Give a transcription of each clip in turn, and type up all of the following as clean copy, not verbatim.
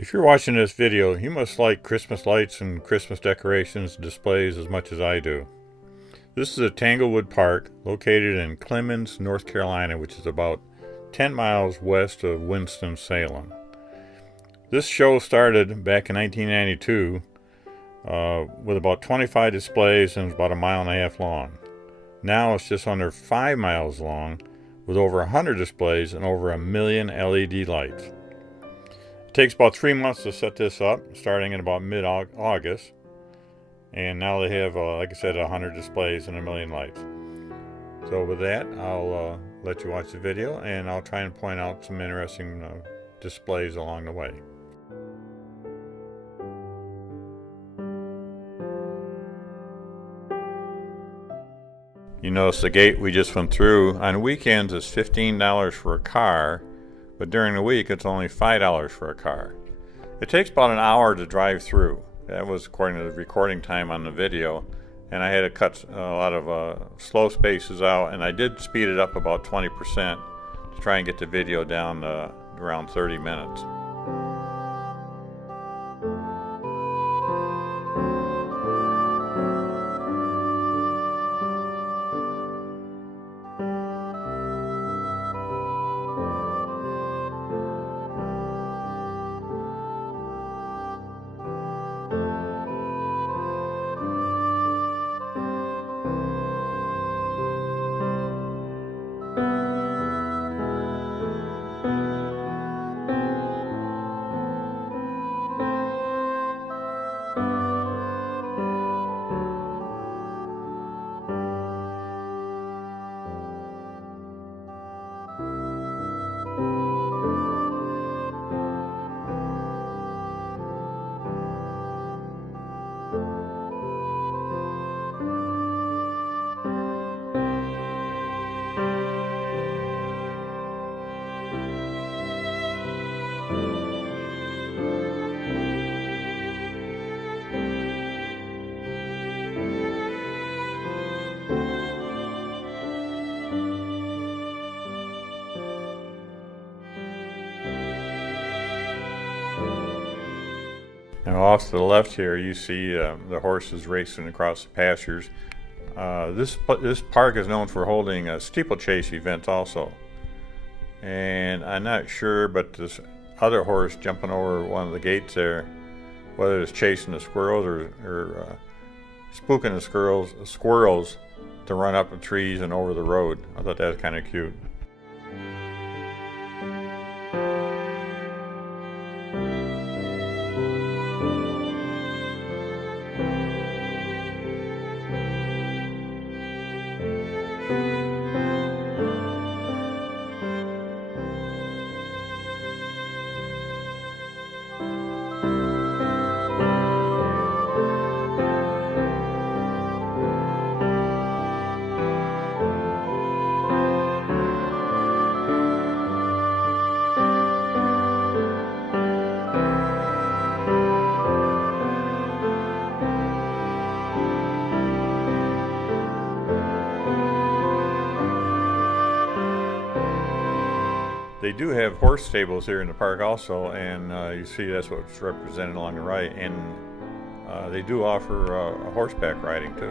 If you're watching this video, you must like Christmas lights and Christmas decorations displays as much as I do. This is at Tanglewood Park, located in Clemmons, North Carolina, which is about 10 miles west of Winston-Salem. This show started back in 1992 with about 25 displays and was about 1.5 miles long. Now it's just under 5 miles long with over 100 displays and over 1 million LED lights. It takes about 3 months to set this up, starting in about mid-August. And now they have, like I said, 100 displays and 1 million lights. So with that, I'll let you watch the video, and I'll try and point out some interesting displays along the way. You notice the gate we just went through. On weekends it's $15 for a car, but during the week it's only $5 for a car. It takes about an hour to drive through. That was according to the recording time on the video, and I had to cut a lot of slow spaces out, and I did speed it up about 20% to try and get the video down around 30 minutes. Now off to the left here you see the horses racing across the pastures. This park is known for holding steeplechase events also. And I'm not sure, but this other horse jumping over one of the gates there, whether it's chasing the squirrels or spooking the squirrels to run up the trees and over the road. I thought that was kind of cute. They do have horse stables here in the park also, and you see that's what's represented along the right, and they do offer horseback riding too.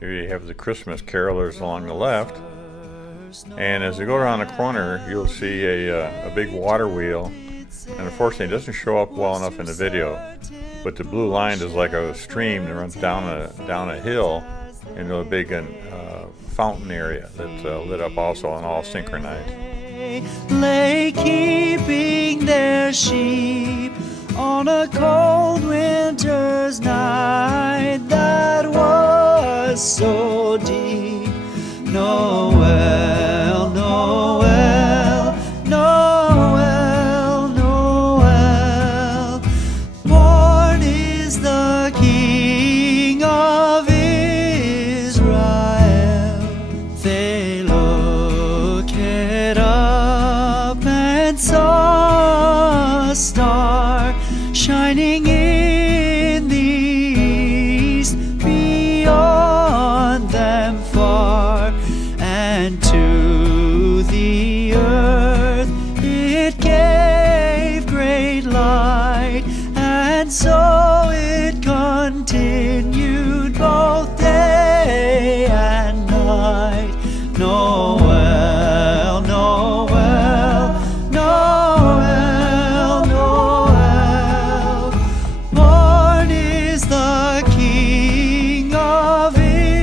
Here you have the Christmas carolers along the left, and as you go around the corner you'll see a big water wheel, and unfortunately it doesn't show up well enough in the video, but the blue line is like a stream that runs down a hill into a big fountain area that's lit up also and all synchronized. Lay keeping their sheep on a cold winter's night that was so deep. Noel, Noel, Noel, Noel. Born is the King of Israel. They looked up and saw a star shining in the east, beyond them far, and to the earth it gave great light, and so it continued both day and night. Noel, Noel, Noel, Noel. Born is the King of Israel.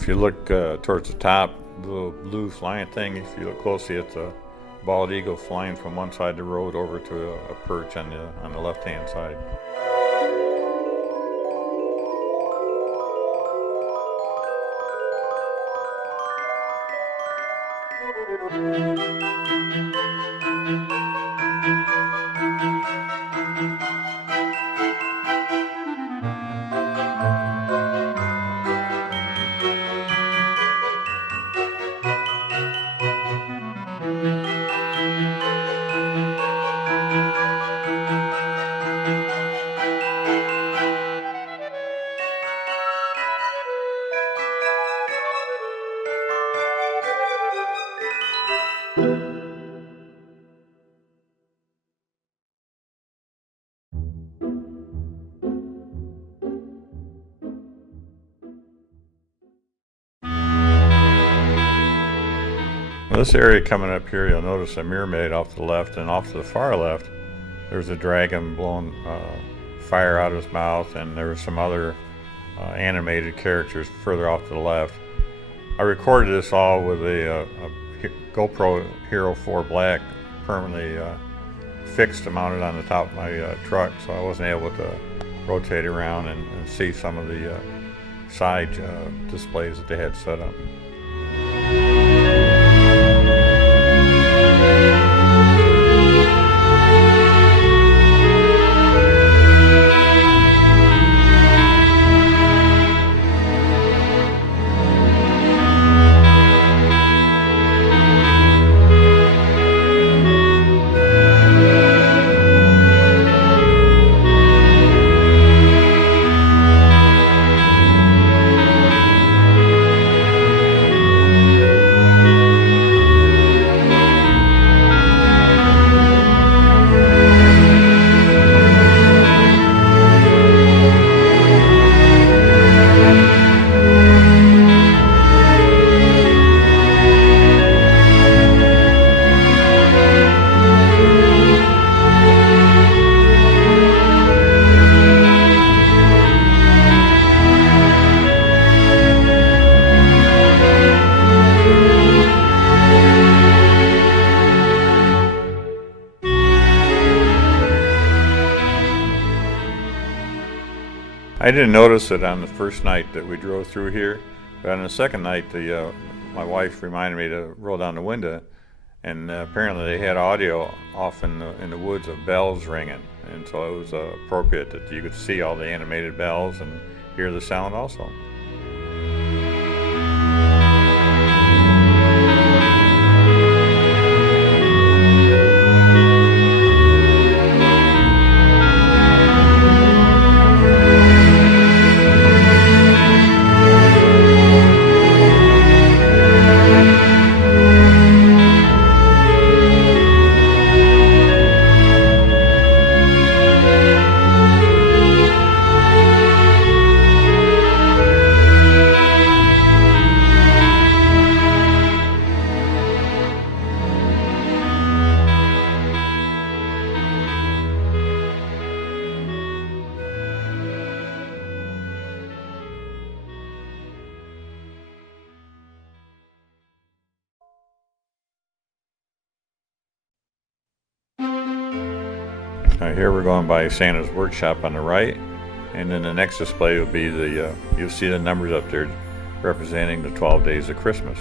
If you look towards the top, the little blue flying thing, if you look closely, it's a bald eagle flying from one side of the road over to a perch on the left-hand side. This area coming up here, you'll notice a mermaid off to the left, and off to the far left there's a dragon blowing fire out of his mouth, and there's some other animated characters further off to the left. I recorded this all with a GoPro Hero 4 Black permanently fixed and mounted on the top of my truck, so I wasn't able to rotate around and see some of the side displays that they had set up. I didn't notice it on the first night that we drove through here, but on the second night, my wife reminded me to roll down the window, and apparently they had audio off in the woods of bells ringing, and so it was appropriate that you could see all the animated bells and hear the sound also. Here we're going by Santa's workshop on the right, and then the next display will be you'll see the numbers up there representing the 12 days of Christmas.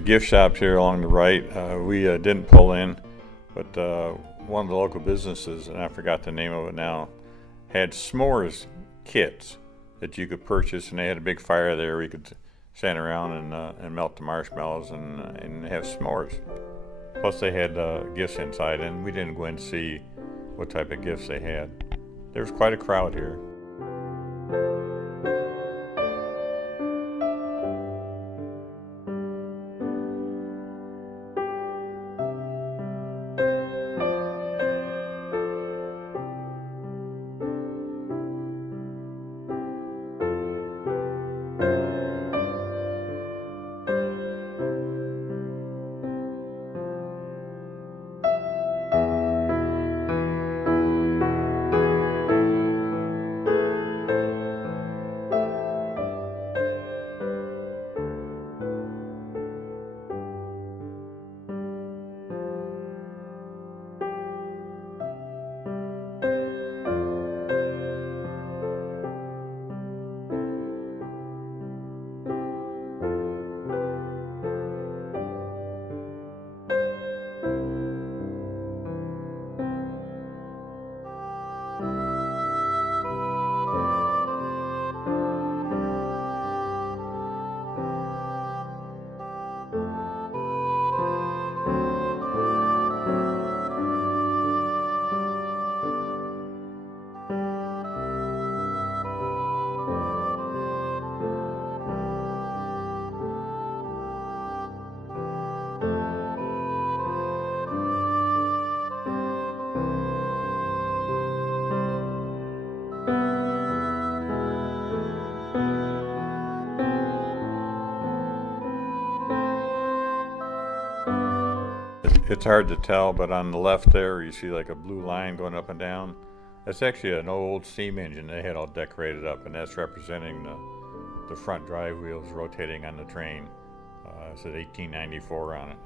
of gift shops here along the right. We didn't pull in, but one of the local businesses, and I forgot the name of it now, had s'mores kits that you could purchase, and they had a big fire there where you could stand around and melt the marshmallows and have s'mores. Plus they had gifts inside, and we didn't go in to see what type of gifts they had. There was quite a crowd here. It's hard to tell, but on the left there you see like a blue line going up and down. That's actually an old steam engine they had all decorated up, and that's representing the front drive wheels rotating on the train. It said 1894 on it.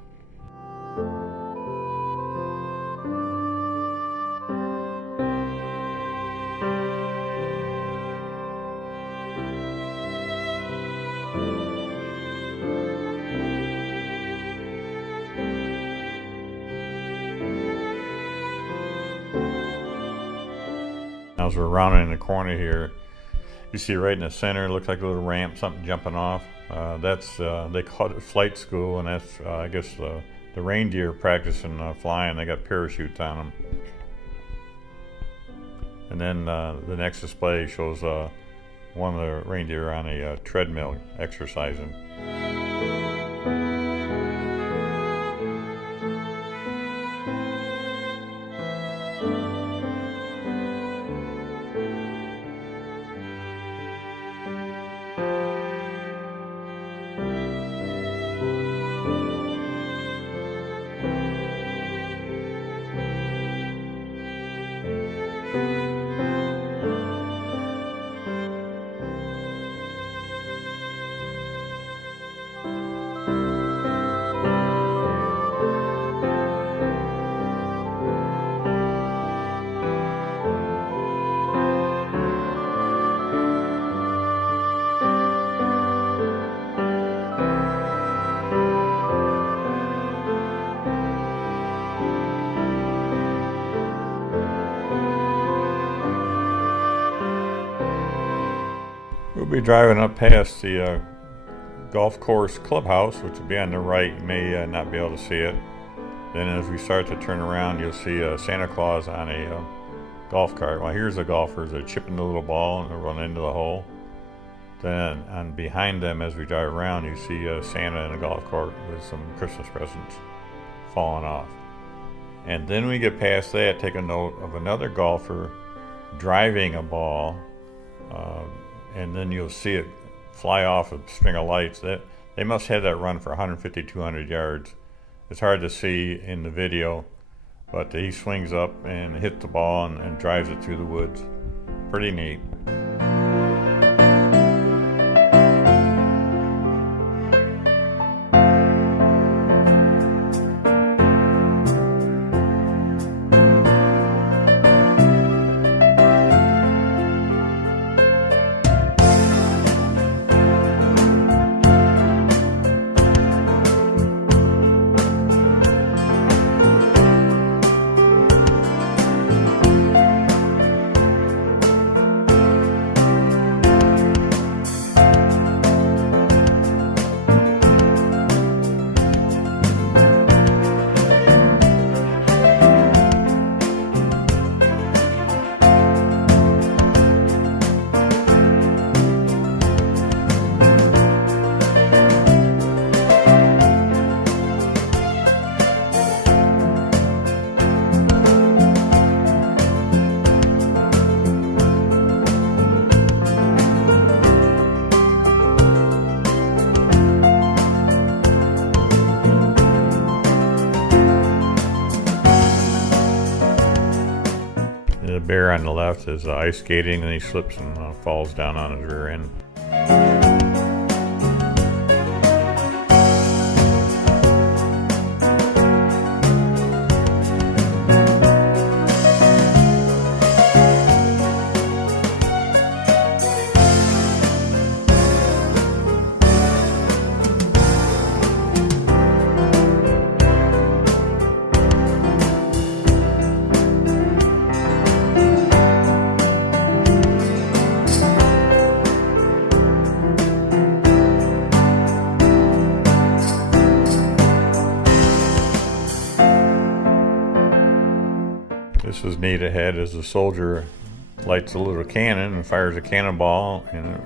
As we're rounding the corner here, you see right in the center, it looks like a little ramp, something jumping off. That's they call it flight school, and that's I guess the reindeer practicing flying. They got parachutes on them. And then the next display shows one of the reindeer on a treadmill exercising. We'll be driving up past the golf course clubhouse, which will be on the right. You may not be able to see it. Then as we start to turn around, you'll see Santa Claus on a golf cart. Well, here's the golfers. They're chipping the little ball and they're running into the hole. Then on behind them, as we drive around, you see Santa in a golf cart with some Christmas presents falling off. And then we get past that, take a note of another golfer driving a ball, and then you'll see it fly off a string of lights. They must have that run for 150, 200 yards. It's hard to see in the video, but he swings up and hits the ball and drives it through the woods. Pretty neat. Bear on the left is ice skating, and he slips and falls down on his rear end. This is neat ahead as the soldier lights a little cannon and fires a cannonball, and it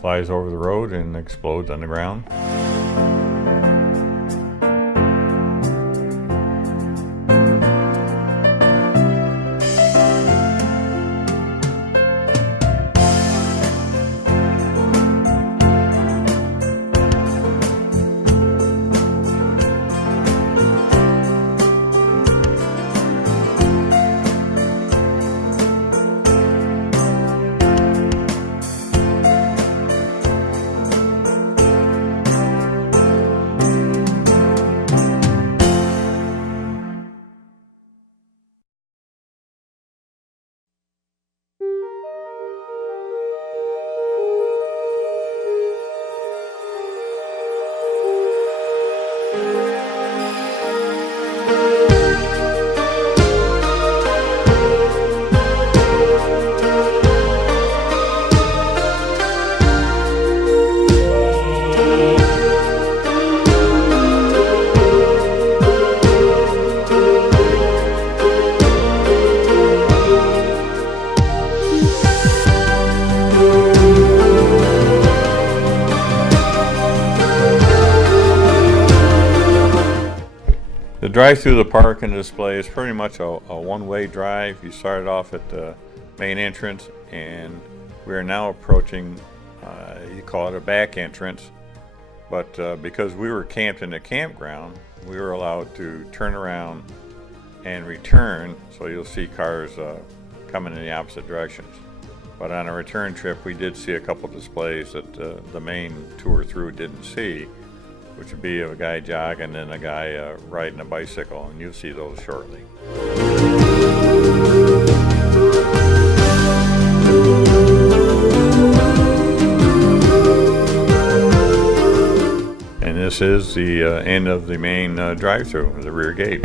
flies over the road and explodes on the ground. The drive through the park and display is pretty much a one-way drive. You started off at the main entrance, and we are now approaching, you call it a back entrance, but because we were camped in a campground, we were allowed to turn around and return, so you'll see cars coming in the opposite directions. But on a return trip, we did see a couple displays that the main tour through didn't see, which would be a guy jogging and a guy riding a bicycle, and you'll see those shortly. And this is the end of the main drive-through, the rear gate.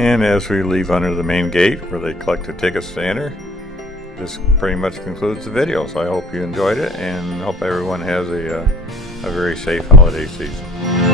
And as we leave under the main gate where they collect the tickets to enter, this pretty much concludes the video. So I hope you enjoyed it and hope everyone has a very safe holiday season.